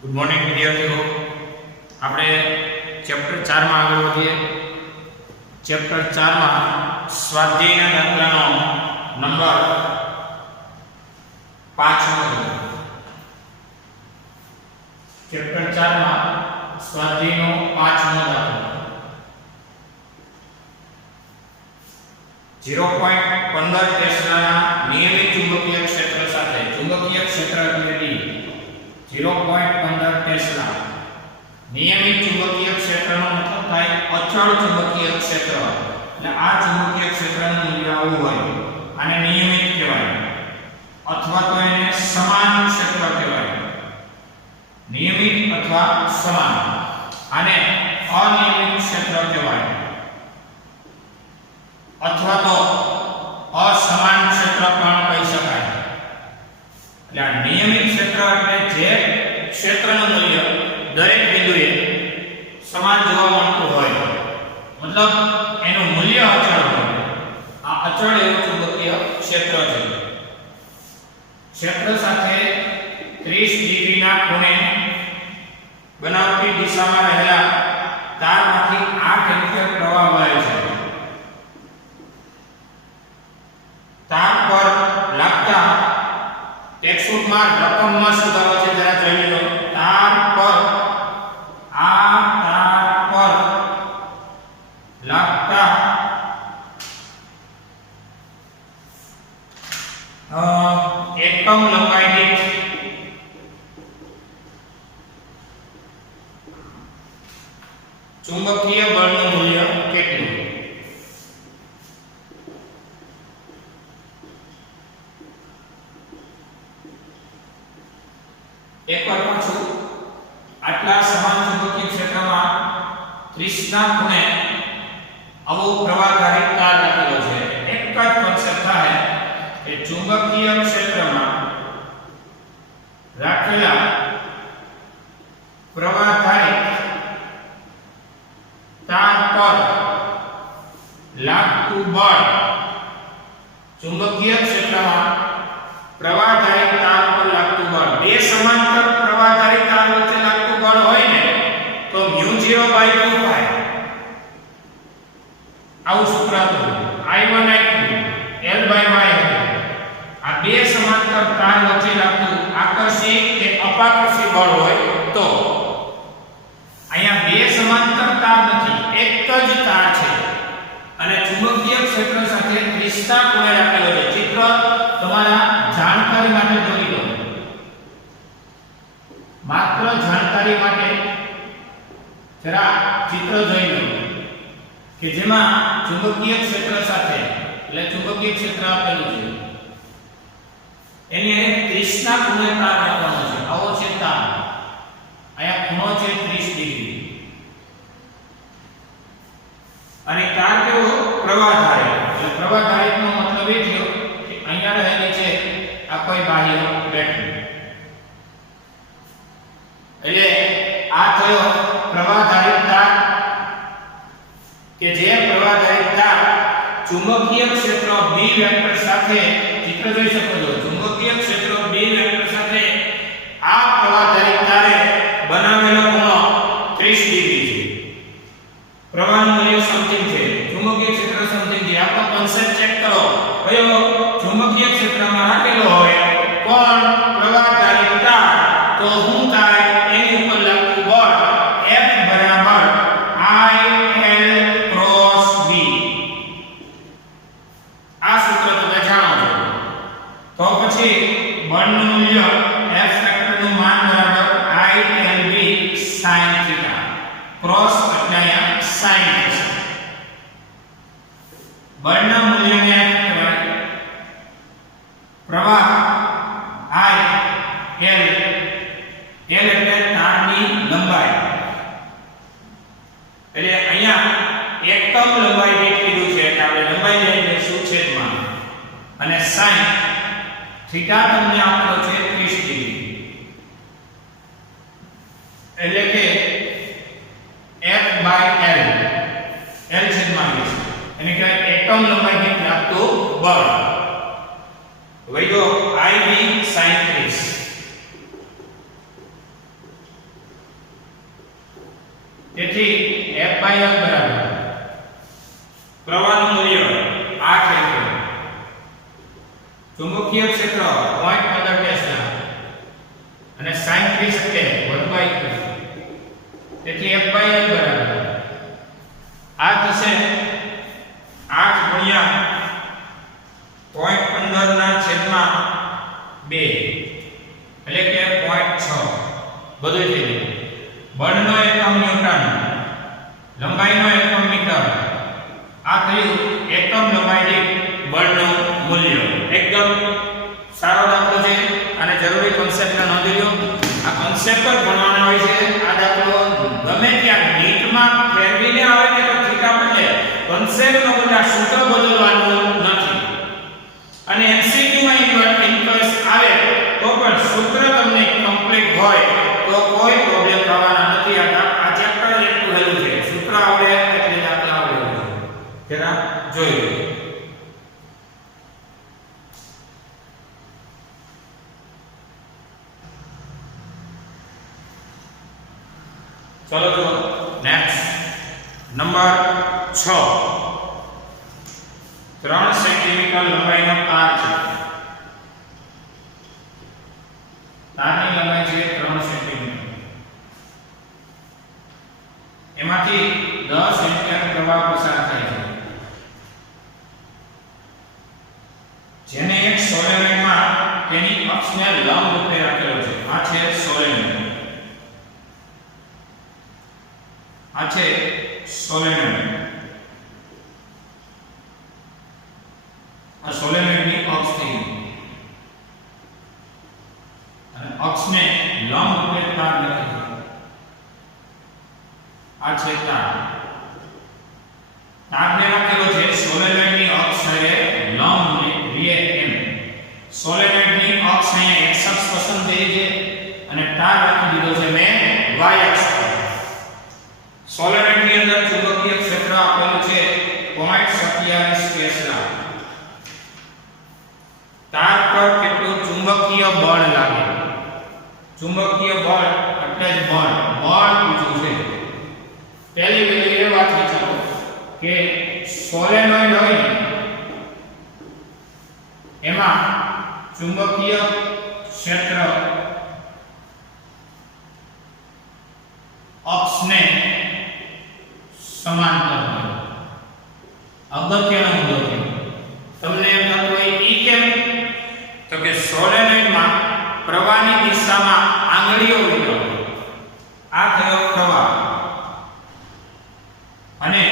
Good morning વિદ્યાર્થીઓ, આપણે chapter 4 માં આગળ વધીએ. ચેપ્ટર 4 માં સ્વાધ્યાયના દાખલાનો નંબર 5 ચેપ્ટર 4 માં સ્વાધ્યાયનો 5મો દાખલો 0.15 ટેસ્લાના નિયમિત ચુંબકીય ક્ષેત્ર સાથે ચુંબકીય ક્ષેત્ર એટલે D 0.15 ટેસ્લા નિયમિત ચુંબકીય ક્ષેત્રનો મતલબ થાય અચળ ચુંબકીય ક્ષેત્ર. એટલે આ ચુંબકીય ક્ષેત્રનું મૂલ્ય આવું હોય આને નિયમિત કહેવાય, અથવા તો એને સમાન ક્ષેત્ર કહેવાય. નિયમિત અથવા સમાન, આને અનિયમિત ક્ષેત્ર કહેવાય, અથવા તો અસમાન ક્ષેત્ર પણ કહી શકાય. એટલે આ નિયમિત ક્ષેત્ર એટલે જે ક્ષેત્રનું મૂલ્ય દરેક બિંદુએ સમાન જોવા મળતું હોય, મતલબ એનું મૂલ્ય અચળ હોય. આ અચળ એવું ચુંબકીય ક્ષેત્ર છે. ક્ષેત્ર સાથે 30 ડિગ્રીના ખૂણે બનાવતી દિશામાં રહેલા તારમાંથી 8 એમ્પિયર પ્રવાહ વહે છે. તાર પર લાગતા ટેક્સટમાં રકમમાં સુધારો છે, જરા જોઈ લો. તાર પર લાગતા એકમ લંબાઈ દીઠ ચુંબકીય બળનું મૂલ્ય કેટલું? એકવાર પાછું, આટલા સમાન ચુંબકીય ક્ષેત્રમાં 30 ના ખૂણે આવો પ્રવાહધારી તાર રાખેલો છે. એક જ કોન્સેપ્ટ થાય કે ચુંબકીય ક્ષેત્રમાં રાખેલા પ્રવાહધારી તાર પર લાગતું બળ, ચુંબકીય ક્ષેત્રમાં પ્રવાહધારી તાર પર લાગતું બળ, બે સમાંતર પ્રવાહધારી તાર વચ્ચે લાગતું બળ હોય ને તો μ0/2π આવું સૂત્ર હતું. I1 I2 L/y. આ બે સમાંતર તાર વચ્ચે લાગતું આકર્ષી કે અપાકર્ષી બળ હોય તો અહીંયા બે સમાંતર તાર નથી, એક જ તાર છે અને ચુંબકીય ક્ષેત્ર સાથે 30 ના ખૂણે રાખેલો છે. ચિત્ર તમારા જાણકારી માટે દોરી દો, માત્ર જાણકારી માટે જરા ચિત્ર જોઈ લો કે જેમાં ચુંબકીય ક્ષેત્ર સાથે, એટલે ચુંબકીય ક્ષેત્ર આપેલું છે, એની 30 ના ખૂણે તાર રાખવાનો છે. આવો છે તાર, અહીંયા ખૂણો છે 30 ડિગ્રી અને તાર કેવો પ્રવાહધારી. એટલે પ્રવાહધારીનો મતલબ એ થયો કે અહીંયા રહેલી છે આ કોઈ બાહ્ય બેટરી. એટલે આ થયો પ્રવાહધારી તાર કે જે પ્રવાહધારી તાર ચુંબકીય ક્ષેત્ર B વેક્ટર સાથે, ચિત્ર જોઈ શકો છો, ચુંબકીય ક્ષેત્ર B વેક્ટર સાથે આ પ્રવાહધારી તારે બનાવેલો ખૂણો 30 ડિગ્રી છે. પ્રવાહનું મૂલ્ય સમથિંગ છે, ચુંબકીય ક્ષેત્ર સમથિંગ છે. આપણો કોન્સેપ્ટ ચેક કરો, કયો ચુંબકીય ક્ષેત્રમાં રાખેલો હોય કોણ પ્રવાહધારી તાર, તો શું થાય એની ઉપર લાગતું બળ F બરાબર IL ક્રોસ B. આ સૂત્ર તમે જાણો છો. તો પછી બળનું મૂલ્ય F વેક્ટરનું માન બરાબર ILB sin θ. ક્રોસ એટલે અહીંયા sin થશે. બળના મૂલ્યને કહેવાય પ્રવાહ I L. L એટલે તારની લંબાઈ. એટલે અહીંયા એકમ લંબાઈ દીઠ કીધું છે એટલે આપણે લંબાઈ લઈ લઈશું છેદમાં, અને sin થીટા તમને આપેલો છે 30 ડિગ્રી. એટલે કે F/L, L છેદમાં 20, એને કહેવાય એકમ લંબાઈ દીઠ લાગતું બળ. વૈધો IB sin 30. ચુંબકીય ક્ષેત્ર 0.15 ટેસ્લા અને sin 30 એટલે 1/2. તેથી F/L બરાબર આ થશે 8 ગુણ્યા 0.15 ના છેદમાં 2 એટલે કે 0.6 બધું થઈ ગયું. બળનો એકમ ન્યૂટન, લંબાઈનો એકમ મીટર. આ થયું એકમ લંબાઈ દીઠ બળનું મૂલ્ય. એકદમ સારો દાખલો છે અને જરૂરી કોન્સેપ્ટને નોંધી લો. આ કોન્સેપ્ટ પર ભણવાનો હોય છે. આ દાખલો ગમે ત્યાં નીટમાં ફેરવીને આવે ને તો થીટા બદલે, કોન્સેપ્ટનો બદલે સૂત્ર બદલવાનું નથી. અને MCQ માં ઇન્ટરેસ્ટ આવે તો પણ સૂત્ર તમને કમ્પ્લીટ હોય તો કોઈ પ્રોબ્લેમ થવાના નથી. આ ચેપ્ટર એટલું હેલું છે. સૂત્ર આવડે એટલે દાખલા આવડે. જરા જોઈ લો. चलो तो नेक्स्ट नंबर 6 3 सेंटीमीटर लंबाईનો તાર છે. તારની લંબાઈ છે 3 સેન્ટીમીટર. એમાંથી 10 એમ્પિયર પ્રવાહ પસાર થાય છે, જેને એક સોલેનોઇડમાં તેની અક્ષને લંબ રૂપે રાખેલો છે. આ છે સોલેનોઇડ. આ છે સોલેનોઇડ. આ સોલેનોઇડની અક્ષ થઈ અને અક્ષને લંબ રૂપે તાર લખી. આ છે તાર. તારને રાખેલો છે સોલેનોઇડની અક્ષ સાથે લંબ રે એમ. સોલેનોઇડની અક્ષ અહીંયા x અક્ષ પસંદ થઈ છે અને તાર રાખી દીધો છે મેં y અક્ષ. સોલેનોઇડ ની અંદર ચુંબકીય ક્ષેત્ર આપેલું છે 0.27 ટેસ્લા. તાર પર કેટલું ચુંબકીય બળ લાગે? ચુંબકીય બળ એટલે જ બળ પૂછ્યું છે. પહેલી વેલ્યુ એ વાત વિચારો કે સોલેનોઇડ હોય એમાં ચુંબકીય ક્ષેત્ર અક્ષને સમાંતર હોય. અગત્યનો મુદ્દો છે. તમને એમ થતું હોય ઈ કેમ? તો કે સોલેનોઇડમાં પ્રવાહની દિશામાં આંગળીઓ વિતરે. આ થયો પ્રવાહ અને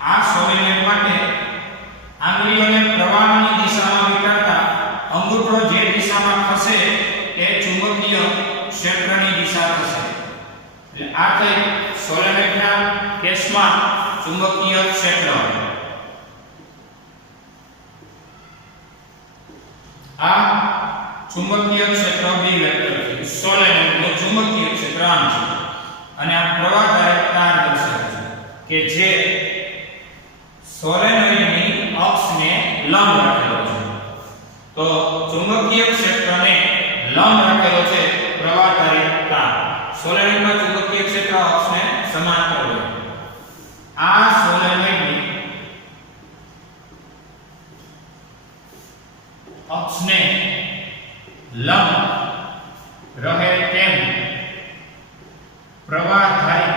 આ સોલેનોઇડ માટે આંગળીઓને પ્રવાહની દિશામાં વિતરતા અંગૂઠો જે દિશામાં ખસે એ ચુંબકીય ક્ષેત્રની દિશા થશે. એટલે આ થઈ સોલેનોઇડના કેસમાં ચુંબકીય ક્ષેત્ર. આ ચુંબકીય ક્ષેત્ર બી વેક્ટર છે. સોલેનોઇડનું ચુંબકીય ક્ષેત્ર આમ છે અને આ પ્રવાહધારક તાર દર્શાવે છે કે જે સોલેનોઇડની અક્ષને લંબ રાખેલો છે. તો ચુંબકીય ક્ષેત્રને લંબ રાખેલો છે પ્રવાહધારક તાર. સોલેનોઇડમાં ચુંબકીય ક્ષેત્ર અક્ષને સમાંતર હોય. આ સોલેનોઇડની અક્ષને લંબ રહે તેમ પ્રવાહધારક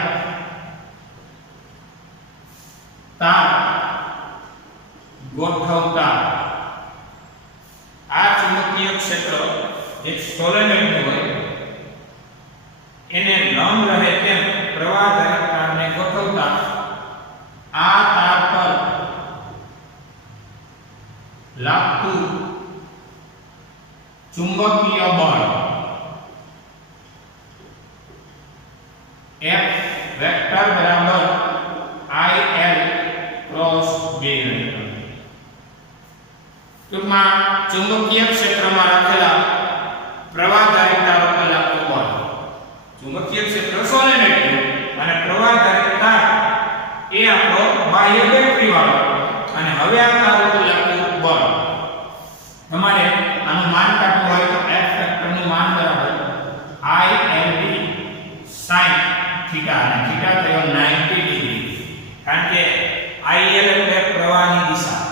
તાર ગોઠવતા આ ચુંબકીય ક્ષેત્ર જે સોલેનોઇડનું હોય એને લંબ રહે તેમ પ્રવાહધારક તારને ગોઠવતા આ તાર પર લાગતું ચુંબકીય બળ F વેક્ટર બરાબર IL ક્રોસ B. ટૂંકમાં ચુંબકીય ક્ષેત્રમાં રાખેલા પ્રવાહધારક તાર પર લાગતું બળ. ચુંબકીય ક્ષેત્ર સોલેનોઇડ અને પ્રવાહધારક તાર એ આપણો બાહ્ય બેટરી વાળો. અને હવે આ તાર ઉપર લાગતું બળ તમારે આનું માન કાઢવું હોય તો F વેક્ટરનું માન બરાબર ILB sin થીટા. અને થીટા થયો 90 ડિગ્રી. કારણ કે IL એટલે પ્રવાહની દિશા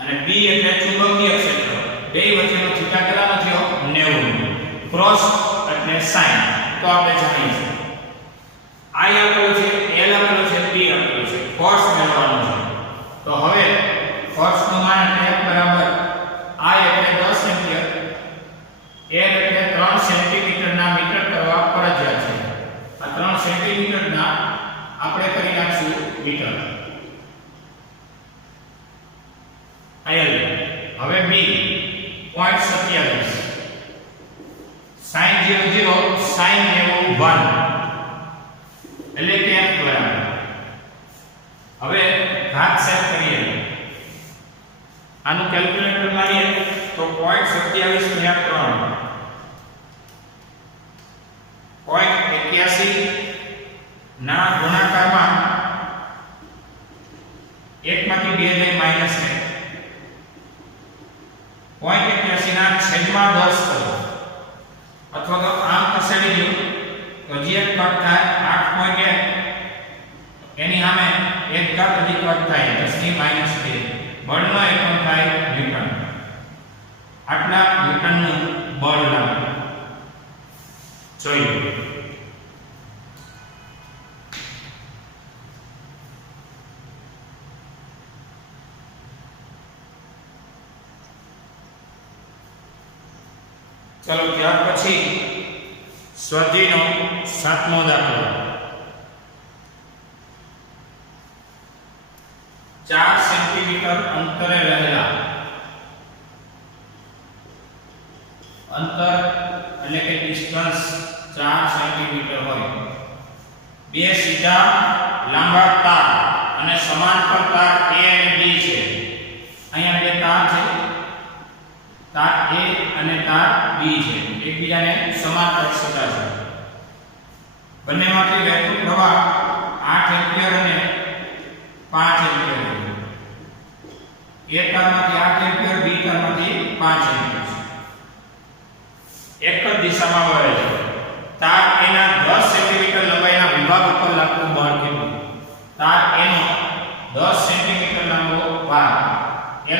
અને B એટલે ચુંબકીય ક્ષેત્ર, બે વચ્ચેનો થીટા કેટલાનો થયો 90, ક્રોસ એટલે sin, તો આપણે જાણીએ છીએ I આપેલો છે, L આપેલો છે, P આપેલો છે, ફોર્સ મેળવવાનો છે. તો હવે ફોર્સ નું માન એટલે F બરાબર I એટલે 10 એમ્પિયર, L એટલે 3 સેન્ટીમીટર ના મીટર કરવા ફરજિયાત છે. આ 3 સેન્ટીમીટર ના આપણે કરી નાખશું મીટર. L હવે B 0.27 sin 0 sin 1 એટલે કે F બરાબર. હવે ઘાત સેટ કરીએ, આનું કેલ્ક્યુલેટર મારીએ તો 0.27 ગુણ્યા 3 0.81 ના ગુણાકારમાં 1 માંથી 2 જાય માઈનસ 0.81 ના છેદમાં 10 કરો, અથવા તો આમ ખસેડી દો તો જે એક કટ થાય 8.1 એની સામે એક ઘાત અધિક કટ થાય 10 ની માઈનસ 2, બળનો એકમ થાય ન્યૂટન. આટલા ન્યૂટનનું બળ લાગે. જોઈએ ચલો ત્યાર પછી સ્વાધ્યાયનો 7મો દાખલો. 4 સેન્ટીમીટર અંતરે રહેલા, અંતર એટલે કે ડિસ્ટન્સ 4 સેન્ટીમીટર હોય, બે સીધા લાંબા તાર અને સમાંતર તાર A અને B છે. અહીંયા બે તાર છે, તાર A અને તાર B છે, એકબીજાને સમાંતર સીધા છે. બંનેમાંથી વહેતું પ્રવાહ 8 એમ્પિયર અને 5 એમ્પિયર છે. A તારમાંથી 8 એમ્પિયર, B તારમાંથી 5 એમ્પિયર છે. એક જ દિશામાં વહે છે. તાર A ના 10 સેન્ટીમીટર લંબાઈના વિભાગ ઉપર લાગતું બળ કેટલું? તાર A નો 10 સેન્ટીમીટર લાંબો ભાગ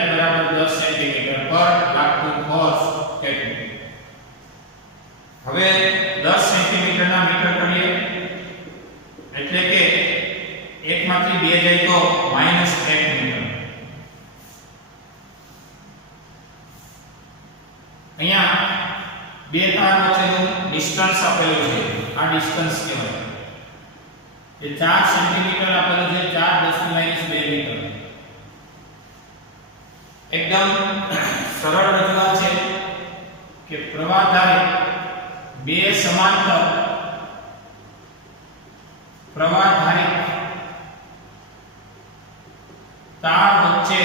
L બરાબર 10 સેન્ટીમીટર પર લાગતું ફોર્સ કેટલું? હવે 10 સેન્ટીમીટર ના મીટર કરીએ એટલે કે 1 માંથી 2 જાય તો -1 મીટર. અહીંયા બે તાર વચ્ચેનું ડિસ્ટન્સ આપેલું છે, આ ડિસ્ટન્સ કહેવાય. એ 4 સેન્ટીમીટર આપેલું છે, 4 × 10⁻² મીટર. એકદમ સરળ રજૂઆત છે કે પ્રવાહ ધારિત બે સમાંતર પ્રવાહ ધારિત તાર વચ્ચે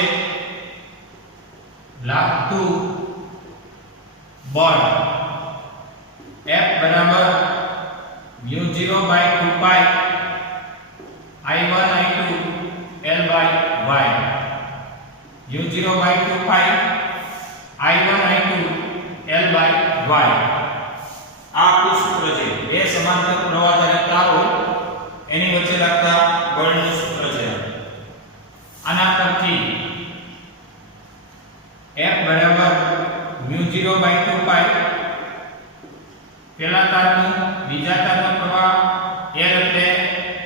લાગતું બળ F બરાબર μ0/2π I1 I2 L/y. μ0/2π I1 I2 L/y. આ આપણું સૂત્ર છે. બે સમાંતર પ્રવાહ ધારિત તારો એની વચ્ચે લાગતા બળનું સૂત્ર છે. આના પરથી F બરાબર μ0/2π પહેલા તારનું બીજા તારનો પ્રવાહ L એટલે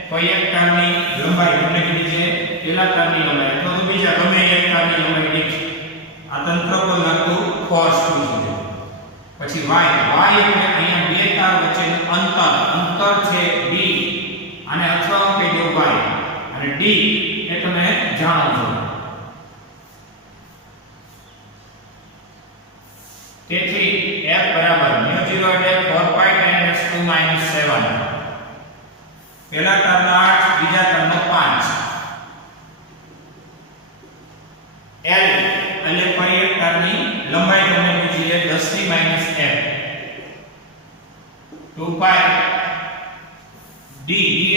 કોઈ એક તારની લંબાઈ એટલે કે જે પહેલા તારની લંબાઈ અથવા તો બીજા ગમે એક તારની લંબાઈ દીઠ આ તંત્ર પર લાગતું ફોર્સ શું છે. પછી y એટલે અહીંયા બે તાર વચ્ચેનું અંતર છે d, અને અથવા કહી દો y, અને d એ તમે જાણો છો. તેથી F બરાબર μ0 એટલે 4π10⁻⁻⁷ પહેલા તારના 8 બીજા તારનો 5. L એટલે ફરી એક તારની લંબાઈ તમને પૂછી છે 10⁻⁻⁷. 2π d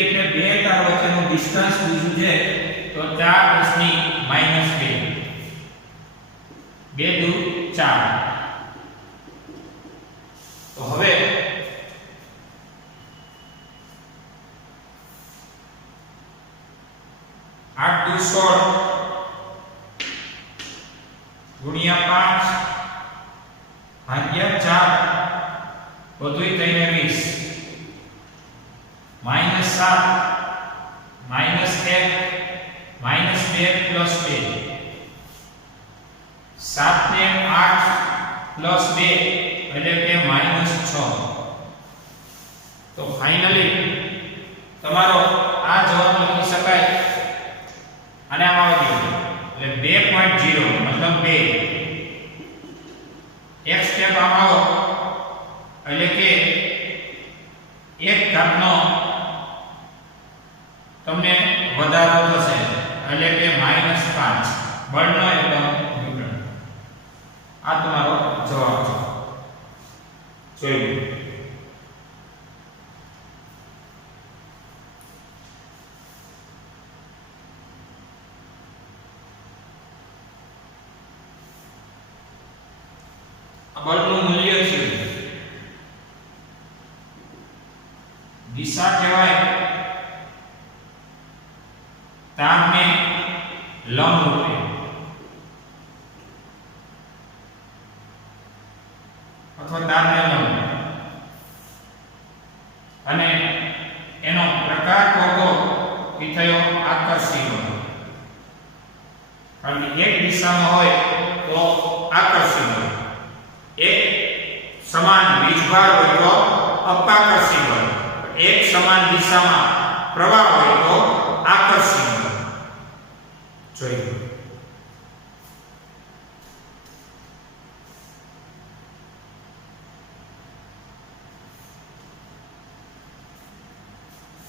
એટલે બે તાર વચ્ચેનું ડિસ્ટન્સ પૂછ્યું છે તો 4 × 10⁻². 2 દુ 4. તો હવે 8 દુ 16, ગુણ્યા 5 ભાગ્યા 4 બધુંય થઈને 20 -7 -1 -2 + 2 7 ને 8 + 2 એટલે કે -6. તો ફાઇનલી તમારો આ જવાબ લખી શકાય અને આમાં આવી ગયો એટલે 2.0 મતલબ 2 એક સ્ટેપ આમાં આવો એટલે કે એક ઘાતનો તમને વધારો થશે એટલે કે -5 બળનો એકમ વિકર્ણ. આ તમારો જવાબ છે. જોઈ બળનું મૂલ્ય છે દિશા કહેવાય તારને લંબ રૂપે અથવા તારને લંબ અને એનો પ્રકાર કહો એ થયો આકર્ષી બળ. કારણ કે એક દિશામાં હોય તો આકર્ષી બળ, એક સમાન વીજભાર હોય તો અપાકર્ષી બળ, એક સમાન દિશામાં પ્રવાહ હોય તો આકર્ષી બળ. જોઈએ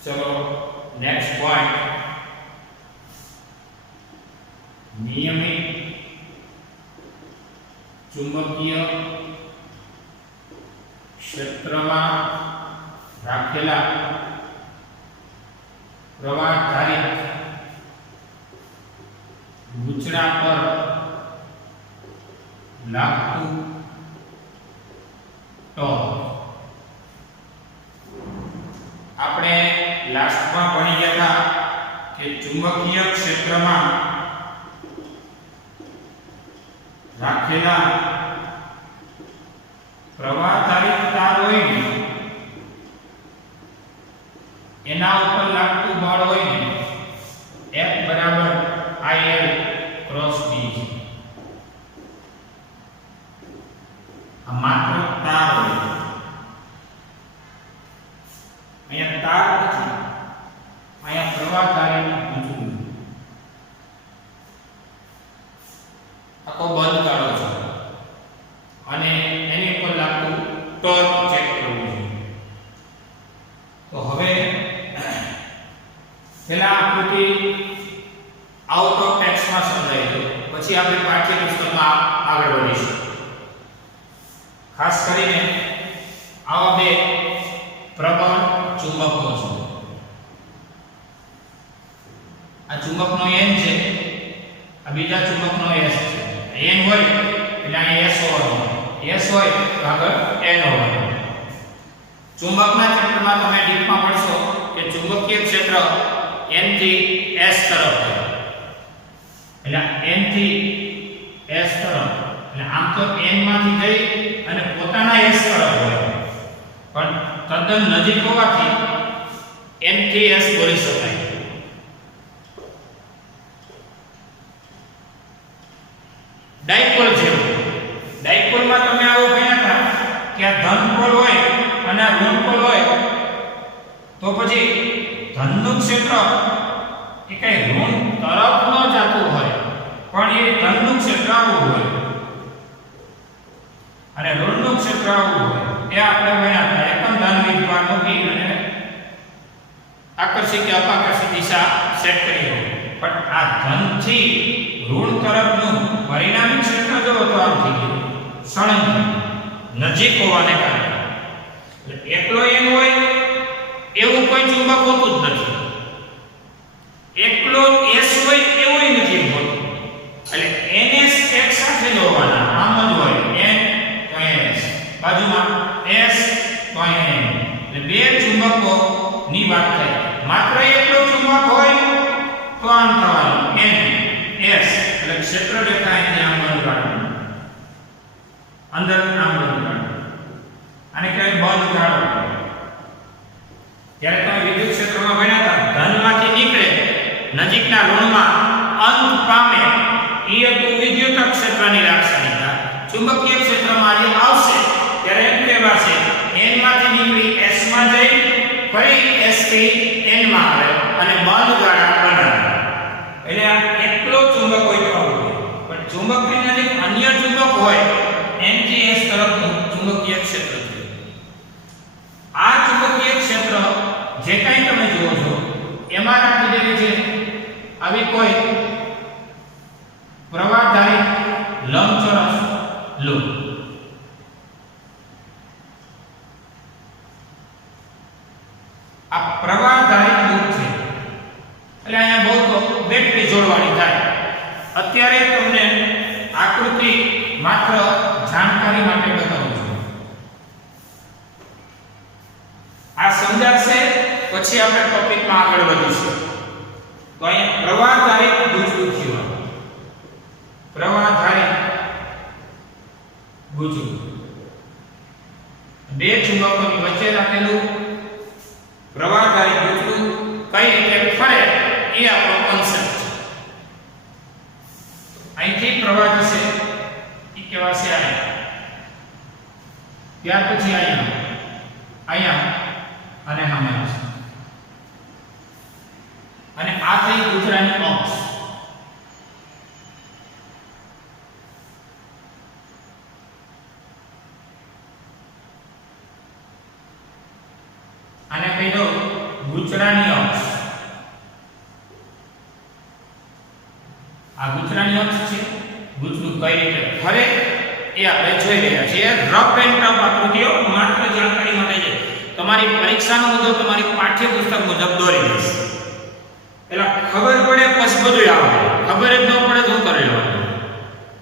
ચલો નેક્સ્ટ પોઈન્ટ. નિયમિત ચુંબકીય ક્ષેત્રમાં રાખેલા પ્રવાહધારિત ગૂંચળા પર લાગતું ટોર્ક. આપણે લાસ્ટમાં ભણી ગયા હતા કે ચુંબકીય ક્ષેત્રમાં રાખેલા પ્રવાહધારિત તાર હોય ને એના ઉપર લાગતું બળ હોય ને F = IL × B. આ માત્ર તાર હોય, અહીંયા તાર નથી, અહીંયા પ્રવાહધારિત ગૂંચળું. આખો બંધ કાઢો છો અને એની ઉપર લાગતું ટોર્ક ચેક કરવું જોઈએ. તો હવે પહેલા આકૃતિ આઉટ ઓફ ટેક્સ્ટમાં સમજાય છે, પછી આપણે પાઠ્યપુસ્તકમાં આગળ વધીશું. ખાસ કરીને આવા બે પ્રબળ ચુંબકો છે. આ ચુંબકનો N છે, આ બીજા ચુંબકનો S છે. N હોય એટલે અહીં S હોવાનો, S હોય તો આગળ N હોવાનો. ચુંબકના ચેપ્ટરમાં તમે ડીપમાં ભણશો કે ચુંબકીય ક્ષેત્ર N થી S તરફ હોય. એટલે N થી S તરફ એટલે આમ તો N માંથી જઈ અને પોતાના S તરફ હોય, પણ તદ્દન નજીક હોવાથી N થી S બોલી શકાય. ડાયપોલ જેવું. ડાયપોલમાં તમે આવું ભણ્યા હતા કે આ ધન પોલ હોય અને આ ઋણ પોલ હોય તો પછી ધનનું ક્ષેત્ર એ કઈ ઋણ તરફ ન જતું હોય પણ એ ધનનું ક્ષેત્ર આવું હોય અને ઋણનું ક્ષેત્ર આવું હોય. એ આપણે ભણ્યા હતા. એકમ ધન વીજભાર મૂકી અને આકર્ષી કે અપાકર્ષી દિશા સેટ કરી હોય, પણ આ ધનથી ઋણ તરફનું પરિણામી ક્ષેત્ર જો તો આમ થઈ ગયું સળંગ નજીક હોવાને કારણે. એકલો N હોય એવું કોઈ ચુંબક હોતું જ નથી, એકલો S હોય એવું નથી હોતું. એટલે NS એક સાથે જ હોવાના, આમ જ હોય N તો NS, બાજુમાં S તો N. એટલે બે ચુંબકો ની વાત થઈ. માત્ર એકલો ચુંબક હોય તો આમ થવાનું N S એટલે ક્ષેત્ર રેખા અહીંયા આમ બંધ કાઢવાનું. અંદર આમ બધું કાઢો, આને કહેવાય બંધ ગાળો. જ્યારે તમે વિદ્યુત ક્ષેત્રમાં ભણ્યા હતા, ધનમાંથી નીકળે નજીકના ઋણમાં અંત પામે એ હતું વિદ્યુત ક્ષેત્રની લાક્ષણિકતા. ચુંબકીય ક્ષેત્રમાં જે આવશે ત્યારે એમ કહેવાશે n માંથી નીકળી s માં જઈ ફરી s થી n માં આવે અને બંધ ગાળા બનાવે. એટલે આ એકલો ચુંબક હોય તો આવું, પણ ચુંબકની નજીક અન્ય ચુંબક હોય n થી s તરફનું ચુંબકીય ક્ષેત્ર છે. આ ચુંબકીય ક્ષેત્ર જે કંઈ તમે જુઓ છો એમાં રાખી દેવી છે આવી કોઈ પ્રવાહધારી લંબચોરસ લૂપ. આ પ્રવાહધારી લૂપ છે એટલે અહીંયા બહુ તો બેટરી જોડવાની થાય. અત્યારે તમને આકૃતિ માત્ર જાણકારી માટે બતાવું છું. આ સમજાશે પછી આપણે ટોપિકમાં આગળ વધીશું. તો અહીંયા પ્રવાહધારી ગુજરું થયું. પ્રવાહધારી ગુજરું બે ચુંબકોની વચ્ચે રાખેલું પ્રવાહધારી ગુજરું કઈ રીતે ફરે એ આપણો કોન્સેપ્ટ છે. અહીંથી પ્રવાહ જશે એ કહેવાશે અહીંયા, ત્યાર પછી અહીંયા અને સામે આવશે અને આ થઈ ગુજરાની અક્ષ. આને કહી દો ગુજરાની અક્ષ. આ ગુજરાની અક્ષ છે. ગુજરું કઈ રીતે ફરે એ આપણે જોઈ રહ્યા છીએ. રફ એન્ડ ટફ આકૃતિઓ માત્ર જાણકારી માટે છે. તમારી પરીક્ષાનો મુદ્દો તમારી પાઠ્યપુસ્તક મુજબ દોરી દઈશ. એટલે ખબર પડે પછી બધું આવે. ખબર જ ન પડે તો કરી લેવાનું.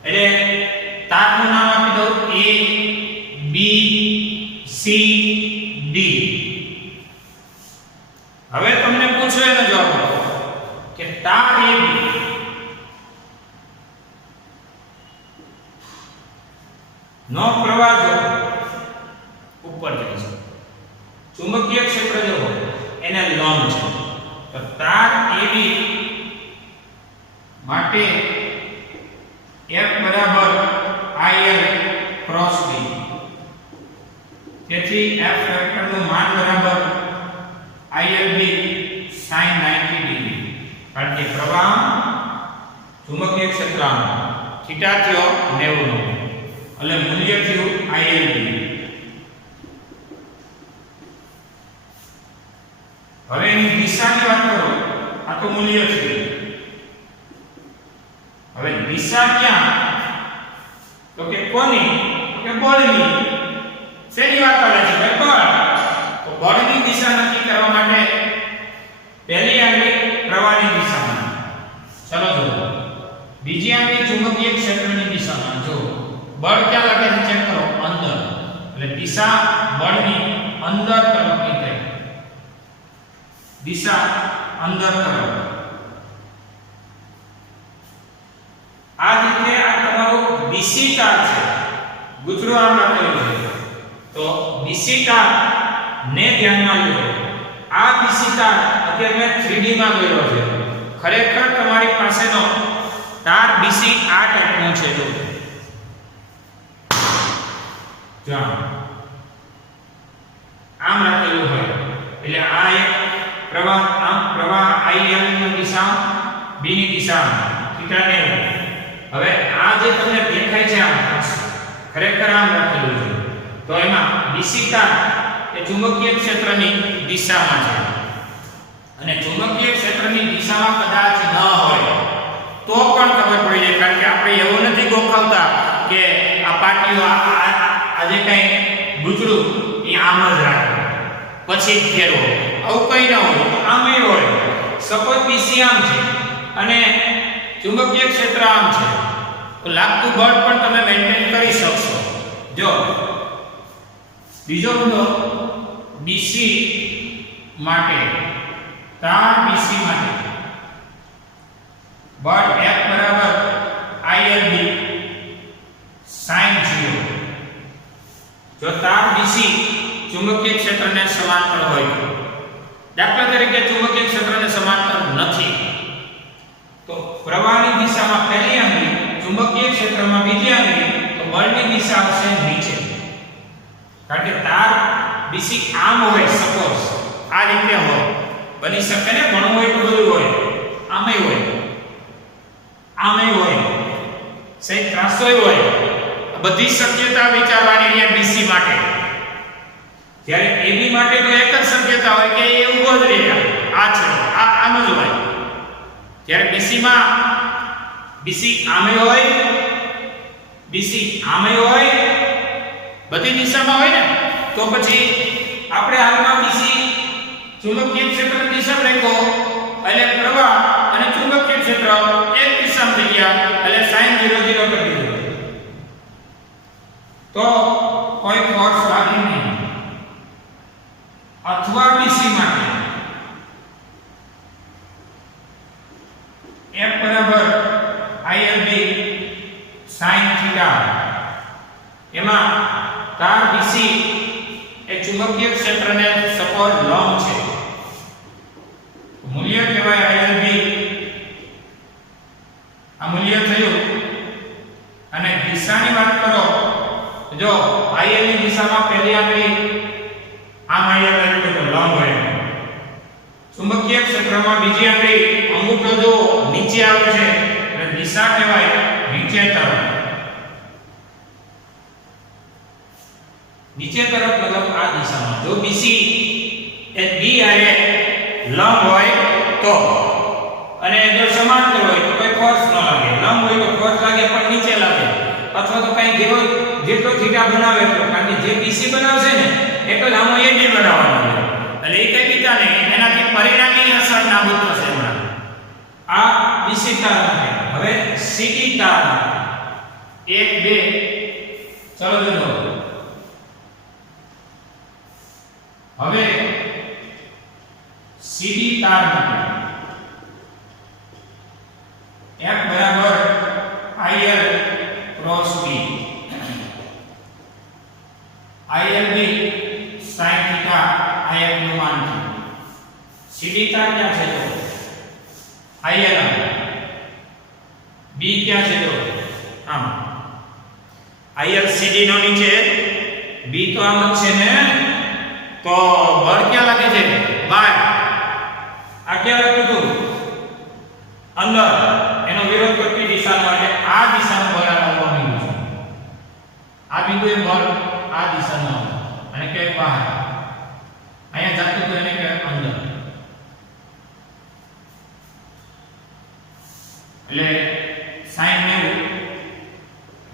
એટલે તારનું નામ આપી દઉં A B C D. હવે તમને પૂછો એનો જવાબ આપો કે તાર AB નો પ્રવાહ જો ઉપર જાય છે, ચુંબકીય ક્ષેત્ર જો એને લંબ છે, તો તાર AB માટે F બરાબર IL ક્રોસ D. તેથી F વેક્ટરનું માન બરાબર ILB sin 90 ડિગ્રી. કારણ કે પ્રવાહ ચુંબકીય ક્ષેત્રમાં થીટા થયો 90 નો એટલે મૂલ્ય થયું ILB. હવે એની દિશાની વાત કરો, આ તો મૂલ્ય છે. હવે દિશા ક્યાં? તો કે કોની? કે બળની. શેની વાત કરે છે? ભાઈ બળ. તો બળની દિશા નક્કી કરવા માટે પહેલી આંગળી પ્રવાહની દિશામાં, ચલો જો. બીજી આંગળી ચુંબકીય ક્ષેત્રની દિશામાં. જો બળ ક્યાં લાગે છે ચેક કરો, અંદર. એટલે દિશા બળની અંદર તરફની થઈ. દિશા અંદર તરફ. આ રીતે આ તમારું બીસી તાર છે. ગુજરું આમ લખેલું છે. તો બીસી તાર ને ધ્યાનમાં લો. આ બીસી તાર અત્યારે મેં 3D માં દોર્યો છે. ખરેખર તમારી પાસેનો તાર બીસી આ ટાઈપનો છે. જો આમ રાખેલું હોય એટલે આ એક પ્રવાહ, આમ પ્રવાહ IL ની દિશા B ની દિશામાં થીટા 90. હવે આ જે તમને દેખાય છે આમ ખરેખર આમ રાખેલું છે. તો એમાં બીસી તાર એ ચુંબકીય ક્ષેત્રની દિશામાં છે અને ચુંબકીય ક્ષેત્રની દિશામાં કદાચ ન હોય તો પણ ખબર પડી જાય. કારણ કે આપણે એવું નથી ગોખાવતા કે આ પાટીઓ આજે કઈ ગુજરું એ આમ જ રાખે પછી ફેરવો, આવું કઈ ના હોય. આમ એ હોય. સપોઝ બીસી આમ છે અને ચુંબકીય ક્ષેત્ર આમ છે તો લાગતું બળ પણ તમે મેન્ટેન કરી શકશો. જો બીજો મુદ્દો બીસી માટે, તાર બીસી માટે બળ F બરાબર ILB sin 0. જો તાર BC ચુંબકીય ક્ષેત્રને સમાંતર હોય, દાખલા તરીકે ચુંબકીય ક્ષેત્રને સમાંતર નથી, તો પ્રવાહની દિશામાં પહેલી આંગળી, ચુંબકીય ક્ષેત્રમાં બીજી આંગળી, તો બળની દિશા આવશે નીચે. કારણ કે તાર BC આમ હોય, સપોઝ આ રીતે હોય, બની શકે ને, ઘણું હોય તો બધું હોય, આમેય હોય, આમેય હોય, સહી ત્રાસોય હોય. બધી શક્યતા વિચારવાની છે BC માટે. જ્યારે AB માટે તો એક જ શક્યતા હોય કે એ ઊભો જ રહે, આ છે, આમ જ હોય. જ્યારે BC માં BC આમે હોય, BC આમે હોય, બધી દિશામાં હોય ને, તો પછી આપણે હાલમાં BC ચુંબકીય ક્ષેત્રની દિશા રાખ્યો એટલે પ્રવાહ અને ચુંબકીય ક્ષેત્ર એક દિશામાં થઈ ગયા એટલે sin 0 0 કરી દીધું, તો કોઈ ફોર્સ લાગે નહીં. અથવા BC માટે F બરાબર ILB sin θ, એમાં તાર BC એ ચુંબકીય ક્ષેત્રને સપોઝ લંબ છે, મૂલ્ય કહેવાય ILB, આ મૂલ્ય થયું. અને દિશાની વાત કરો, જો IL ની દિશામાં પહેલી આંગળી આમ IL એટલે લંબ હોય, ચુંબકીય ક્ષેત્રમાં બીજી આંગળી અંગૂઠો જો નીચે આવે છે એટલે દિશા કહેવાય નીચે તરફ. નીચે તરફ મતલબ આ દિશામાં. જો BC એ B આરે લંબ હોય તો, અને જો સમાંતર હોય તો કોઈ ફોર્સ ન લાગે, લંબ હોય તો ફોર્સ લાગે પણ નીચે લાગે, અથવા તો કઈ જેટલો થીટા બનાવે એટલો. કારણ કે જે BC બનાવશે ને એટલો જ આમાં AD બનાવવાનો છે, એટલે એ કઈ બીજા નહીં, એનાથી પરિણામી અસર નાબૂદ થશે. હમણાં આ BC તાર માટે. હવે CD તાર 1 2 ચલો જોજો. હવે CD તાર માટે F બરાબર IL cross B, ILB sin θ IF નું માન છે. CD તાર ક્યાં છે? તો IL, B ક્યાં છે? તો આમ. IL CD નો નીચે, B તો આમ જ છે ને, તો બળ ક્યાં લાગે છે? બહાર. આ ક્યાં લાગ્યું હતું? અંદર. એનો વિરોધ કરતી દિશામાં, એટલે આ દિશામાં બળ આવવા માંડ્યું છે. આ બિંદુએ બળ આ દિશામાં આવે અને કે બહાર. અહીંયા જાતું તો એને કે અંદર. એટલે sin 1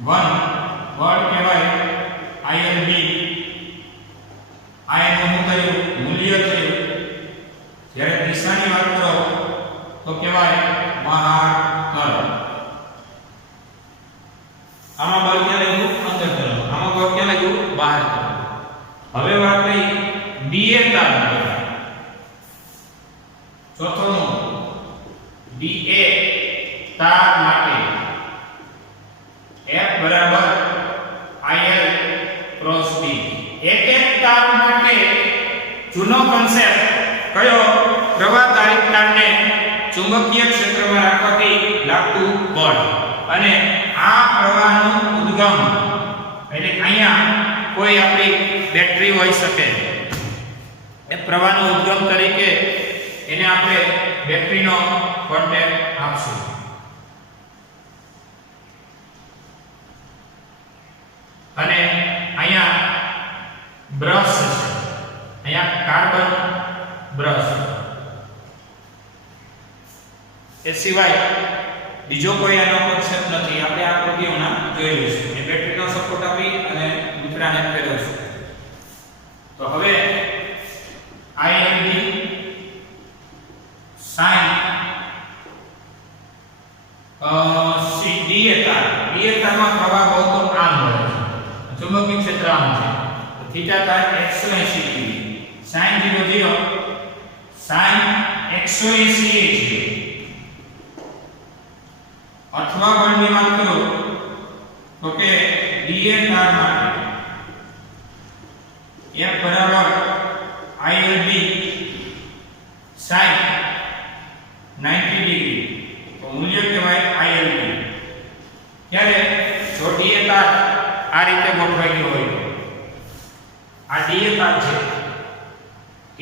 બળ કહેવાય ILB, આ એનું થયું મૂલ્ય થયું. જ્યારે દિશાની વાત કરો તો કહેવાય બહાર તરફ. આમાં બળ ક્યાં લાગ્યું? અંદર તરફ. આમાં બળ ક્યાં લાગ્યું? બહાર તરફ. હવે વાત થઈ BA તાર માટે. ચોથોનું BA તાર માટે F બરાબર IL ક્રોસ B. એક તાર માટે જૂનો કોન્સેપ્ટ કયો? પ્રવાહધારિત તારને ચુંબકીય ક્ષેત્રમાં રાખવાથી લાગતું બળ. અને આ પ્રવાહનો ઉદ્ગમ એટલે અહીંયા કોઈ આપણી બેટરી હોઈ શકે, એ પ્રવાહનો ઉદ્ગમ તરીકે એને આપણે બેટરીનો કોન્ટેક્ટ આપશું. અને અહીંયા બ્રશ છે, અહીંયા કાર્બન બ્રશ. એ સિવાય બીજો કોઈ આનો કોન્સેપ્ટ નથી. આપણે આ પ્રોગ્રામમાં જોયેલું છે. એ બેટરીનો સપોર્ટ આપી અને દૂસરાને ફેરવશું. તો હવે ILB sin CD તાર. DA તારમાં પ્રવાહ બહુ તો આમ હોય છે, ચુંબકીય ક્ષેત્ર આમ છે, તો થીટા તાર 180 ડિગ્રી, sin 0 0 sin 180 છે. અથવા બળની વાત કરો તો કે DA તાર માટે F બરાબર ILB sin 90 ડિગ્રી તો મૂલ્ય કહેવાય ILB. ત્યારે જો DA તાર આ રીતે ગોઠવાઈ ગયો હોય, આ DA તાર છે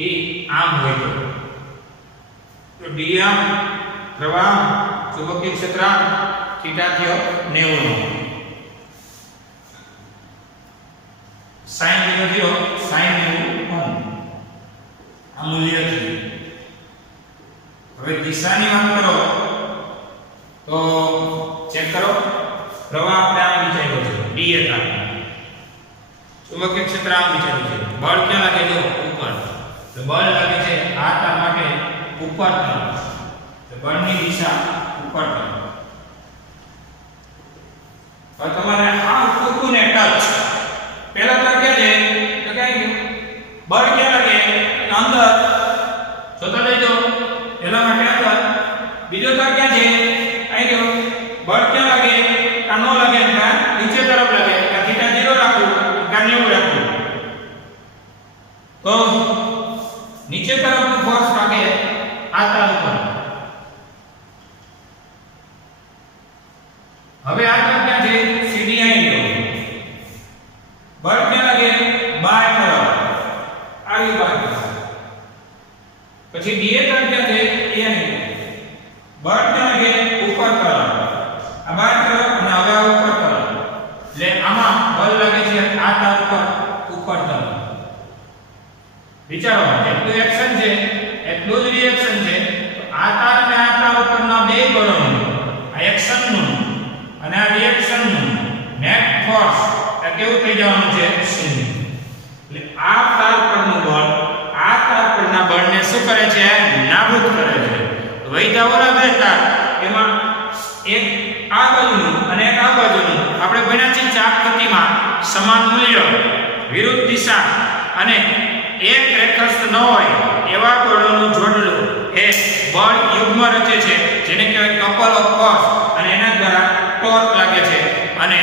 એ આમ હોય તો DA આમ પ્રવાહ ચુંબકીય ક્ષેત્ર થીટા થયો 90 નો, sin 0 sin 90 આ મૂલ્ય છે. હવે દિશાની વાત કરો તો ચેક કરો, પ્રવાહ આપણે આમ વિચાર્યો છે DA તાર, ચુંબકીય ક્ષેત્ર આમ વિચાર્યું છે, બળ ક્યાં લાગે જો ઉપર, તો બળ લાગે છે આ તાર માટે ઉપર તરફ, તો બળની દિશા ઉપર તરફ. હવે તમારે આ ઉપરને ટચ પહેલા તાર ક્યાં છે તો ક્યાં ગયું, બળ ક્યાં લાગે અંદર, જોતા રહેજો પહેલા માટે અંદર, બીજો તાર ક્યાં છે અહીં ગયો, બળ ક્યાં લાગે આ નો લાગે કા નીચે તરફ લાગે, આ થીટા 0 રાખવું કા 90 રાખવું, તો નીચે તરફનું ફોર્સ લાગે આ તાર ઉપર. હવે આ તાર ક્યાં છે CD અહીં ગયો, બળ ક્યાં લાગે બાય તરફ આવી બાય તરફ, પછી DA તાર ક્યાં છે એ અહીં, બળ ક્યાં લાગે ઉપર તરફ આ બાય તરફ અને હવે આ ઉપર તરફ, એટલે આમાં બળ લાગે છે આ તાર ઉપર તરફ. વિચારો જેટલું એક્શન છે એટલું જ રિએક્શન છે, તો આ તાર અને આ તાર ઉપરના બે બળોનું, આ એક્શનનું અને આ રિએક્શનનું નેટ ફોર્સ એ કેવું થઈ જવાનું છે 0. એટલે આ તાર પરનું બળ આ તાર પરના બળને શું કરે છે નાબૂદ કરે છે. વૈધા ઓલા બે તાર એમાં એક આ બાજુનું અને એક આ બાજુનું આપણે ભણ્યા છે ચાપ ગતિમાં સમાન મૂલ્ય વિરુદ્ધ દિશા અને એક રેખાસ્થ ન હોય એવા બળોનું જોડલું એ બળ યુગ્મ રચે છે, જેને કહેવાય કપલ ઓફ ફોર્સ, અને એના દ્વારા ટોર્ક લાગે છે. અને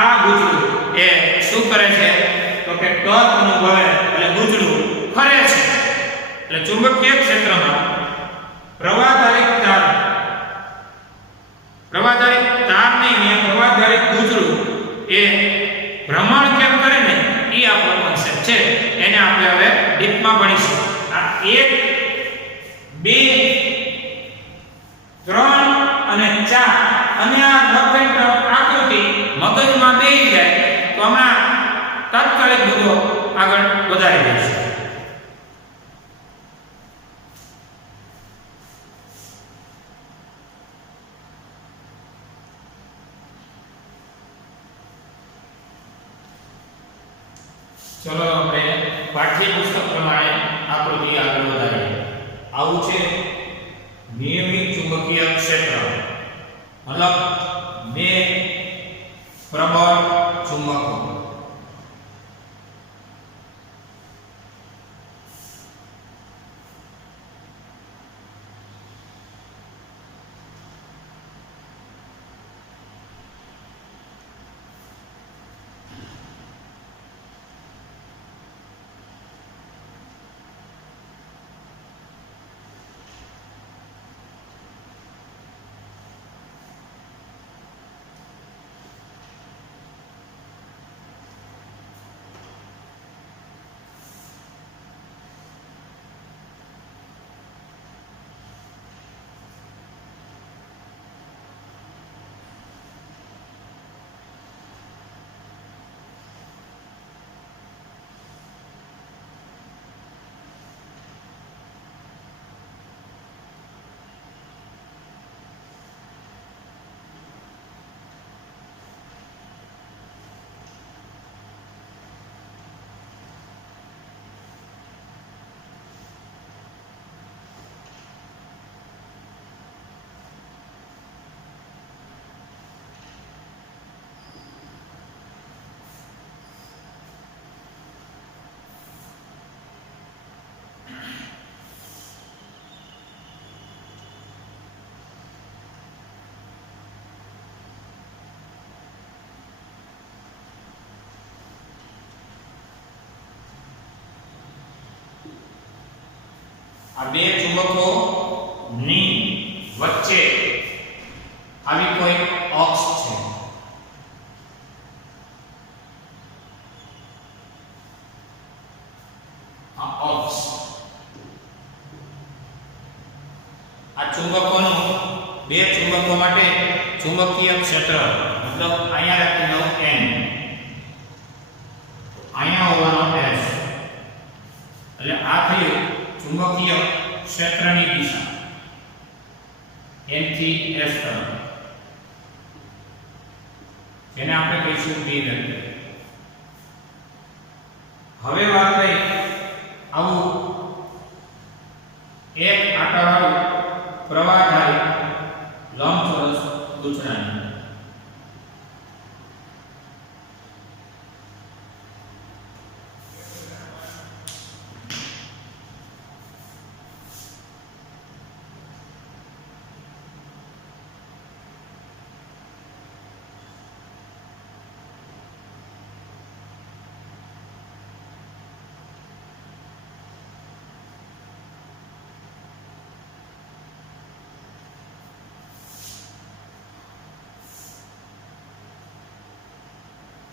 આ ગુજરું એ શું કરે છે તો કે ટોર્ક અનુભવે એટલે ગુજરું ફરે છે. એટલે ચુંબકીય ક્ષેત્રમાં પ્રવાહધારિત તારની ને પ્રવાહધારિત ગુજરું એ ભ્રમણ કેમ કરે ને એ આપણો કોન્સેપ્ટ છે, એને આપણે હવે ડીપમાં ભણીશું. આ 1 2 3 અને 4 અને આ રફ એન્ડ ટફ આકૃતિ મગજમાં બેસી જાય તો હમણાં તાત્કાલિક બધો આગળ વધારી દઈશું. ચલો આપણે પાઠ્યપુસ્તક પ્રમાણે આકૃતિ આગળ વધારીએ. આવું છે નિયમિત ચુંબકીય ક્ષેત્ર, મતલબ બે પ્રબળ ચુંબકો. આ બે ચુંબકો ની વચ્ચે આવી કોઈ અક્ષ છે, આ અક્ષ, આ ચુંબકોનું બે ચુંબકો માટે ચુંબકીય ક્ષેત્ર મતલબ અહીંયા રાખી દઉં n, અહીંયા હોવાનો s, એટલે આ થયું ચુંબકીય ક્ષેત્રની દિશા n થી s તરફ, જેને આપણે કહીશું b વેક્ટર. હવે વાત થઈ આવું એક આંટાવાળું પ્રવાહધારી લંબચોરસ ગૂંચળાની.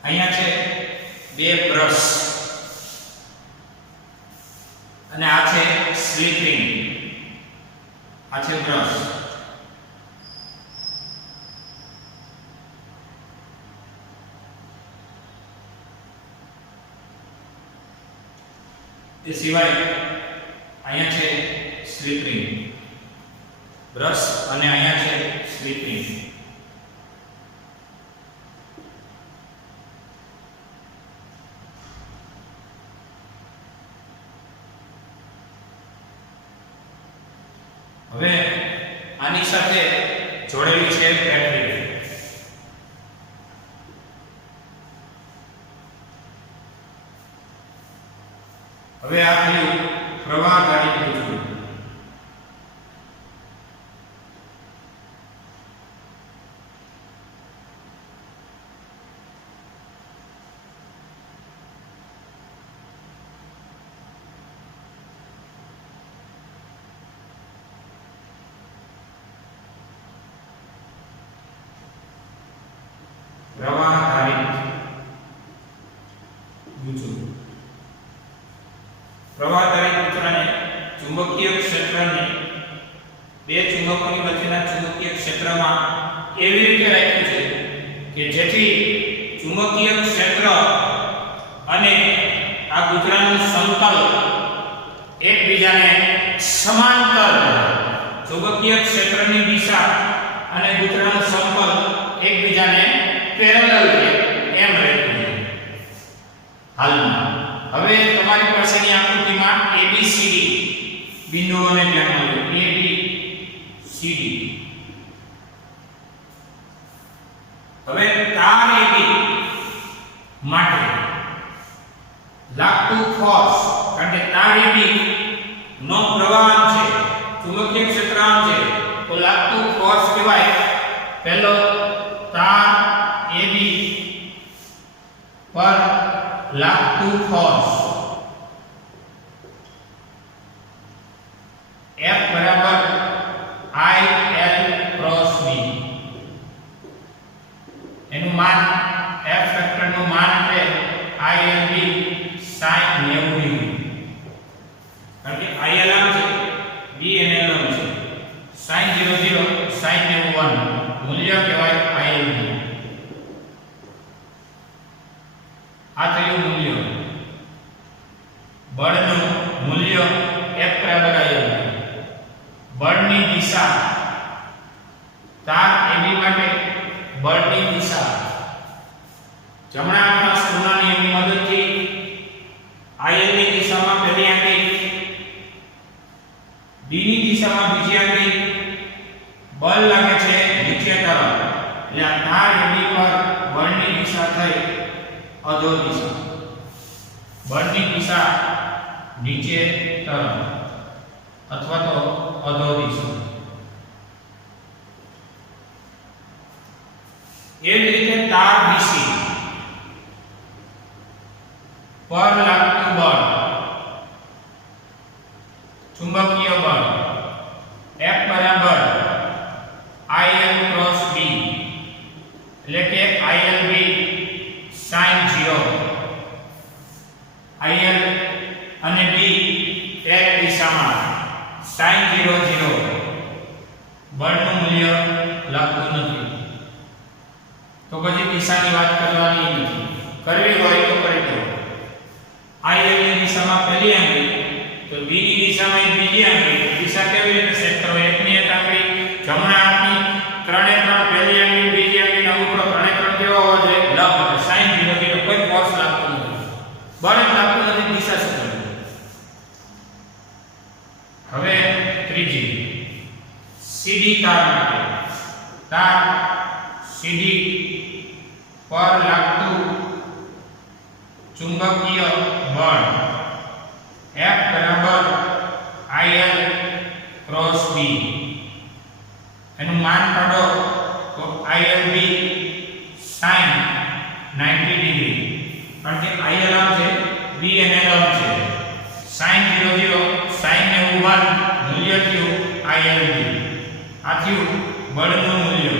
અહીંયા છે બે બ્રશ અને આ છે સ્લિપ રિંગ. આ છે બ્રશ, એ સિવાય અહીંયા છે સ્લિપ રિંગ, બ્રશ અને અહીંયા છે સ્લિપ રિંગ. હવે આની સાથે જોડેલી છે બેટરી. હવે આ થયું પ્રવાહધારી ગૂંચળું. પ્રવાહધારી ગૂંચળું. પ્રવાહધારી ગૂંચળાને ચુંબકીય ક્ષેત્રને બે ચુંબકોની વચ્ચેના ચુંબકીય ક્ષેત્રમાં એવી રીતે રાખ્યું છે કે જેથી ચુંબકીય ક્ષેત્ર અને આ ગૂંચળાનું સમતલ એકબીજાને સમાંતર, ચુંબકીય ક્ષેત્રની દિશા અને ગૂંચળાનું સમતલ એકબીજાને પેરેલલ છે એમ રહેતું છે હાલમાં. હવે તમારી પાસેની આકૃતિમાં ABCD બિંદુઓને ધ્યાનમાં લો. ABCD. હવે તાર AB માટે લાગતું ફોર્સ, કારણ કે તાર AB નો પ્રવાહ આમ છે, ચુંબકીય ક્ષેત્ર આમ છે, તો લાગતું ફોર્સ કહેવાય પહેલો તાર AB પર લાગતું ફોર્સ F બરાબર IL ક્રોસ B. એનું માન F વેક્ટર નું માન છે ILB sin 90 ડિગ્રી. કારણ કે IL આમ છે, B એને લંબ છે, sin 00 sin 91 મૂલ્ય કહેવાય ILB. આ થયું મૂલ્ય. બળનું મૂલ્ય F બરાબર ILB. બળની દિશા તાર AB માટે બળની દિશા જમણા હાથના સ્ક્રૂના નિયમની મદદથી IL ની દિશામાં પહેલી આંગળી, B ની દિશામાં બીજી આંગળી, બળ લાગે છે નીચે તરફ, એટલે આ તાર AB પર બળની દિશા થઈ અધો દિશા. બળની દિશા નીચે તરફ અથવા તો અધો દિશા. એ જ રીતે તાર BC પર લાગતું બળ, ચુંબકીય sin 0 IL અને B એક દિશામાં sin 0 0 બળનું મૂલ્ય લખવું નથી તો પછી દિશાની વાત કરવાની નથી કરવી હોય તો કરી દો IL ની દિશામાં પહેલી આંગળી તો B ની દિશામાં બીજી આંગળી દિશા કેવી રીતે સેટ કરો એકની એક આંગળી જમણા હાથની ત્રણે ત્રણ પહેલી આંગળી બીજી આંગળી અંગૂઠો ત્રણે ત્રણ કેવો હોવો જોઈએ લંબ sin 0 0 કોઈ ફોર્સ લાગતો નથી બળ લાગતું નથી દિશા શું કરવી હવે ત્રીજી સીધી તાર માટે તાર સીધી પર લાગતું ચુંબકીય બળ F બરાબર IL ક્રોસ B એનું માન કાઢો તો ILB sin 90 ડિગ્રી કારણ કે IL આમ છે B અને L આમ છે sin 0 0 sin ને 1 મૂલ્ય થયું ILB આ થયું બળનું મૂલ્ય